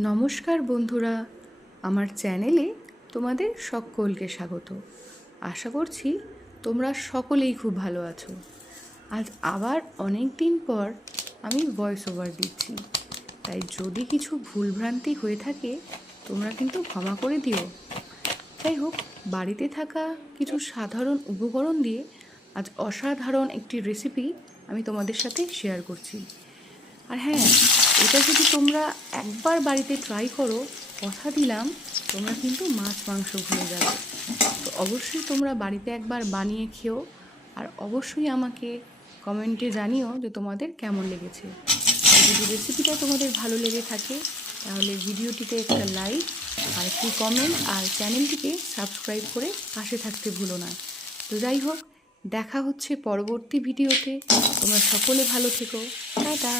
নমস্কার বন্ধুরা, আমার চ্যানেলে তোমাদের সকলকে স্বাগত। আশা করছি তোমরা সকলেই খুব ভালো আছো। আজ আবার অনেক দিন পর আমি ভয়েস ওভার দিচ্ছি। তাই যদি কিছু ভুলভ্রান্তি হয়ে থাকে, তোমরা কিন্তু ক্ষমা করে দিও। যাই হোক, বাড়িতে থাকা কিছু সাধারণ উপকরণ দিয়ে আজ অসাধারণ একটি রেসিপি আমি তোমাদের সাথে শেয়ার করছি। আর হ্যাঁ এটা যদি তোমরা একবার বাড়িতে ট্রাই করো, কথা দিলাম, তোমরা কিন্তু মাছ, মাংস ভুলে যাবে। তো অবশ্যই তোমরা বাড়িতে একবার বানিয়ে খেও আর অবশ্যই আমাকে কমেন্টে জানিও যে তোমাদের কেমন লেগেছে। যদি রেসিপিটা তোমাদের ভালো লেগে থাকে, তাহলে ভিডিওটিতে একটা লাইক আর একটি কমেন্ট আর চ্যানেলটিকে সাবস্ক্রাইব করে পাশে থাকতে ভুলো না। তো যাই হোক, দেখা হচ্ছে পরবর্তী ভিডিওতে তোমরা সকলে ভালো থেকো। টাটা!